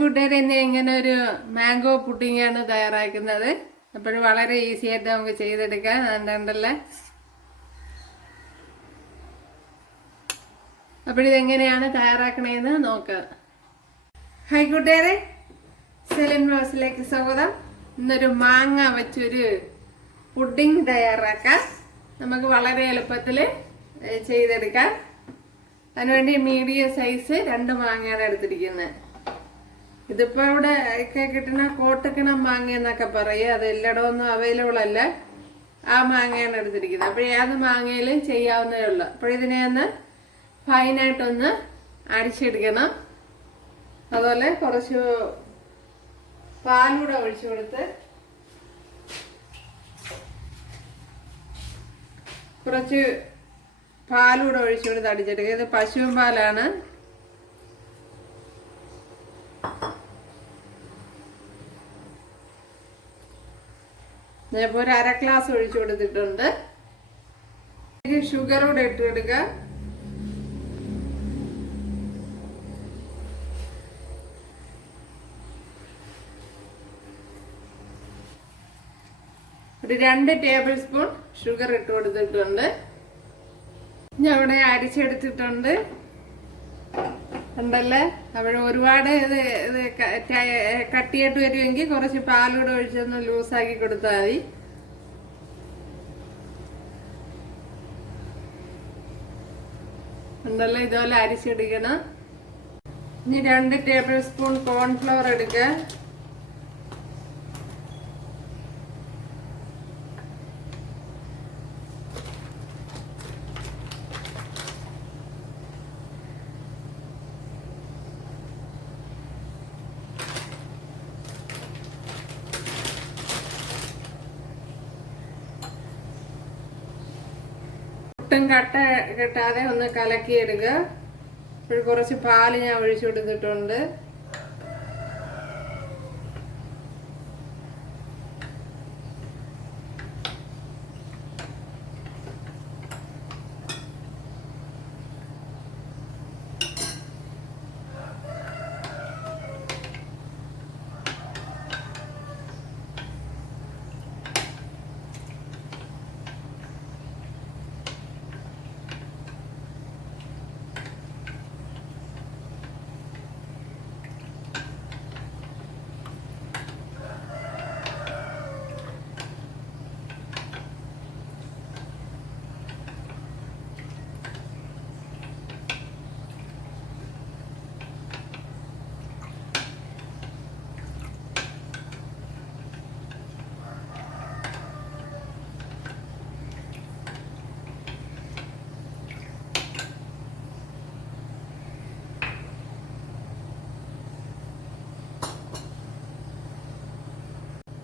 കൂട്ടുകാരെ ഇന്ന് ഇങ്ങനെ ഒരു മാംഗോ പുഡിംഗ് ആണ് തയ്യാറാക്കുന്നത്. അപ്പോൾ വളരെ ഈസി ആയിട്ട് നമുക്ക് ചെയ്തെടുക്കാം. എന്താണ്ടല്ലേ അപ്പോൾ ഇതെങ്ങനെയാണ് തയ്യാറാക്കണേന്ന് നോക്കാം. ഹായ് കൂട്ടുകാരെ സെലൻ ബ്ലോസിലേക്ക് സ്വാഗതം. ഇന്നൊരു മാങ്ങ വെച്ചൊരു പുഡിംഗ് തയ്യാറാക്കാം. നമുക്ക് വളരെ എളുപ്പത്തിൽ ചെയ്തെടുക്കാം. അതിനുവേണ്ടി മീഡിയം സൈസ് രണ്ട് മാങ്ങയാണ് എടുത്തിരിക്കുന്നത്. ഇതിപ്പോ ഇവിടെ ഒക്കെ കിട്ടുന്ന കോട്ടക്കിണം മാങ്ങ എന്നൊക്കെ പറയും. അത് എല്ലായിടമൊന്നും അവൈലബിൾ അല്ല. ആ മാങ്ങയാണ് എടുത്തിരിക്കുന്നത്. അപ്പോൾ ഏത് മാങ്ങയിലും ചെയ്യാവുന്നതേ ഉള്ളൂ. അപ്പോൾ ഇതിനെ ഒന്ന് ഫൈനായിട്ടൊന്ന് അടിച്ചെടുക്കണം. അതുപോലെ കുറച്ച് പാലൂടെ ഒഴിച്ചു കൊടുത്ത് കുറച്ച് പാലൂടെ ഒഴിച്ചു കൊടുത്ത് അടിച്ചെടുക്കുക. ഇത് പശുവും പാലാണ്. ഞാനിപ്പോൾ അര ഗ്ലാസ് ഒഴിച്ചു കൊടുത്തിട്ടുണ്ട്. ഷുഗർ കൂടെ ഇട്ട് കൊടുക്കുക ഒരു രണ്ട് ടേബിൾ സ്പൂൺ ഷുഗർ ഇട്ട് കൊടുത്തിട്ടുണ്ട്. ഞാൻ ഇവിടെ അരിച്ചെടുത്തിട്ടുണ്ട്. ഉണ്ടല്ലേ? അവിടെ ഒരുപാട് ഇത് ഇത് കട്ടിയായിട്ട് വരുമെങ്കിൽ കുറച്ച് പാലൂടെ ഒഴിച്ചൊന്ന് ലൂസാക്കി കൊടുത്താൽ മതി. ഉണ്ടല്ലോ? ഇതുപോലെ അരിച്ചെടുക്കണം. ഇനി രണ്ട് ടേബിൾ സ്പൂൺ കോൺഫ്ലവർ എടുക്കുക ഒട്ടും കട്ട കെട്ടാതെ ഒന്ന് കലക്കിയെടുക്കുക. എടുക്കുക കുറച്ച് പാൽ ഞാൻ ഒഴിച്ചു കൊടുത്തിട്ടുണ്ട്.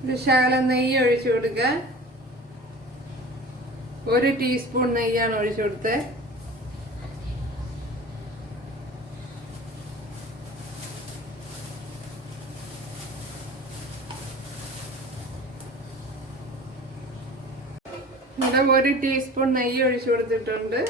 ഒരു ശകലം നെയ്യ് ഒഴിച്ചു കൊടുക്കുക. ഒരു ടീസ്പൂൺ നെയ്യാണ് ഒഴിച്ചു കൊടുത്തത് ഇവിടെ ഒരു ടീസ്പൂൺ നെയ്യ് ഒഴിച്ചു കൊടുത്തിട്ടുണ്ട്.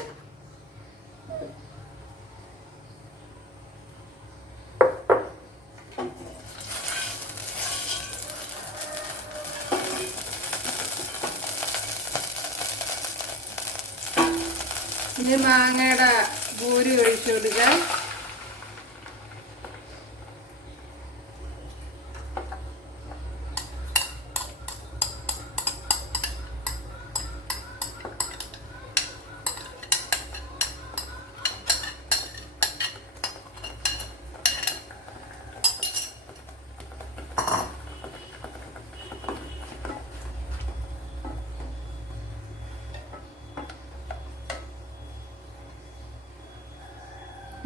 ഇനി മാങ്ങയുടെ പൂരി ഒഴിച്ചു കൊടുക്കുക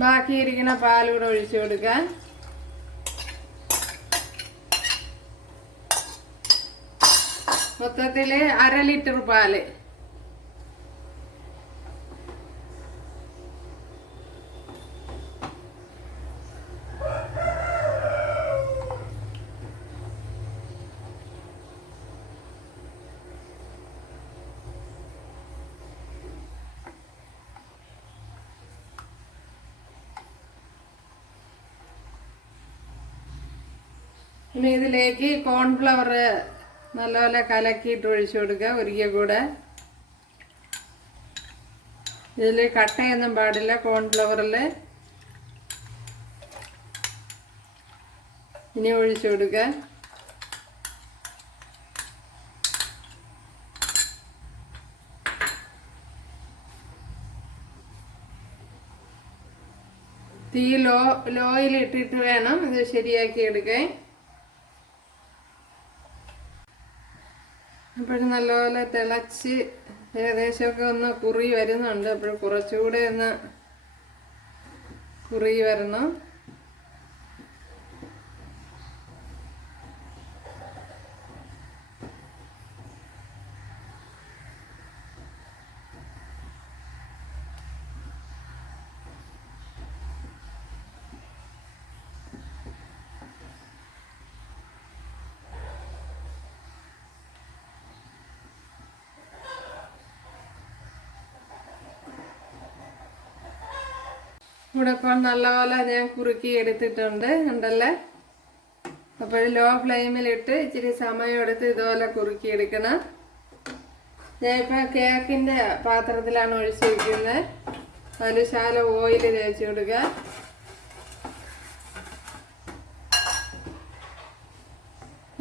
ബാക്കിയിരിക്കുന്ന പാലൂടെ ഒഴിച്ചു കൊടുക്കാൻ മൊത്തത്തിൽ അര ലിറ്റർ പാൽ. ഇനി ഇതിലേക്ക് കോൺഫ്ലവർ നല്ലപോലെ കലക്കിയിട്ട് ഒഴിച്ചു കൊടുക്കുക ഒരിക്കൽ കൂടെ. ഇതിൽ കട്ടയൊന്നും പാടില്ല കോൺഫ്ലവറിൽ ഇനി ഒഴിച്ചു കൊടുക്കുക. തീ ലോ ലോയിൽ ഇട്ടിട്ട് വേണം ഇത് ശരിയാക്കി എടുക്കാൻ. അപ്പോഴും നല്ലപോലെ തിളച്ച് ഏകദേശമൊക്കെ ഒന്ന് കുറി വരുന്നുണ്ട്. അപ്പോൾ കുറച്ചുകൂടെ ഒന്ന് കുറി വരണം. ഇപ്പോൾ നല്ലപോലെ ഞാൻ കുറുക്കി എടുത്തിട്ടുണ്ട് ഉണ്ടല്ലേ അപ്പോൾ ലോ ഫ്ലെയിമിലിട്ട് ഇച്ചിരി സമയം എടുത്ത് ഇതുപോലെ കുറുക്കി എടുക്കണം. ഞാൻ ഇപ്പം കേക്കിന്റെ പാത്രത്തിലാണ് ഒഴിച്ചിരിക്കുന്നത് അതിൽ ശാല ഓയിൽ തേച്ച് കൊടുക്കുക.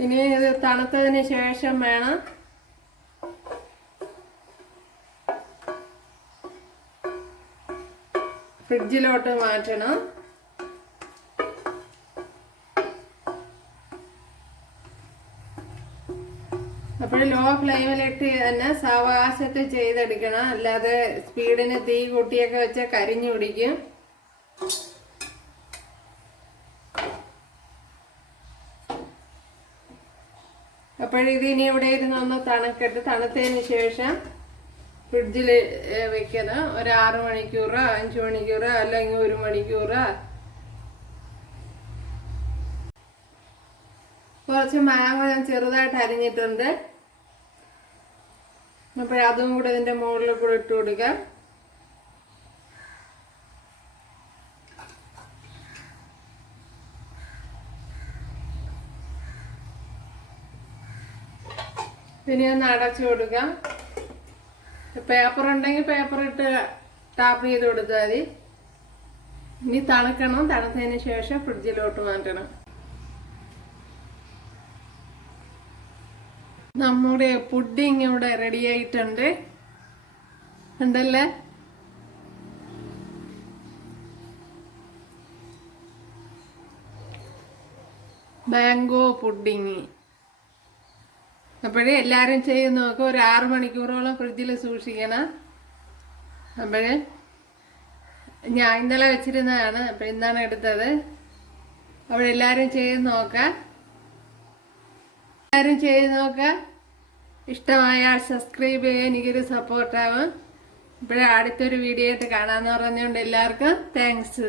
ഇനി ഇത് തണുത്തതിന് ശേഷം വേണം ഫ്രിഡ്ജിലോട്ട് മാറ്റണം. അപ്പോൾ ലോ ഫ്ലെയിമിലിട്ട് തന്നെ സാവകാശത്ത് ചെയ്തെടുക്കണം. അല്ലാതെ സ്പീഡിന് തീ കൂട്ടിയൊക്കെ വെച്ച് കരിഞ്ഞു പിടിക്കും. അപ്പോഴിത് ഇനി ഇവിടെ ഇരുന്ന് ഒന്ന് തണുക്കട്ട്. തണുത്തതിന് ശേഷം ഫ്രിഡ്ജിൽ വെക്കണം ഒരു ആറ് മണിക്കൂറോ അഞ്ച് മണിക്കൂറോ അല്ലെങ്കിൽ ഒരു മണിക്കൂറോ. കുറച്ച് മാങ്ങ ഞാൻ ചെറുതായിട്ട് അരിഞ്ഞിട്ടുണ്ട്. അപ്പോഴതും കൂടെ ഇതിന്റെ മുകളിൽ കൂടെ ഇട്ട് കൊടുക്കാം. പിന്നെ ഒന്ന് അടച്ചു കൊടുക്കാം. പേപ്പർ ഉണ്ടെങ്കിൽ പേപ്പർ ഇട്ട് ടാപ്പ് ചെയ്ത് കൊടുത്താൽ മതി. ഇനി തണുക്കണം. തണുത്തതിന് ശേഷം ഫ്രിഡ്ജിലോട്ട് മാറ്റണം. നമ്മുടെ പുഡിങ് ഇവിടെ റെഡി ആയിട്ടുണ്ട്. ഉണ്ടല്ലേ? മാംഗോ പുഡിങ് അപ്പോഴേ എല്ലാവരും ചെയ്ത് നോക്കുക ഒരു ആറ് മണിക്കൂറോളം ഫ്രിഡ്ജിൽ സൂക്ഷിക്കണം. അപ്പോഴേ ഞാൻ ഇന്നലെ വെച്ചിരുന്നതാണ്. അപ്പം ഇന്നാണ് എടുത്തത്. അവിടെ എല്ലാവരും ചെയ്ത് നോക്കാം. എല്ലാവരും ചെയ്ത് നോക്കാം. ഇഷ്ടമായാൽ സബ്സ്ക്രൈബ് ചെയ്യാൻ എനിക്കൊരു സപ്പോർട്ടാവും ഇപ്പോഴേ അടുത്തൊരു വീഡിയോ ആയിട്ട് കാണാമെന്ന് പറഞ്ഞുകൊണ്ട് എല്ലാവർക്കും താങ്ക്സ്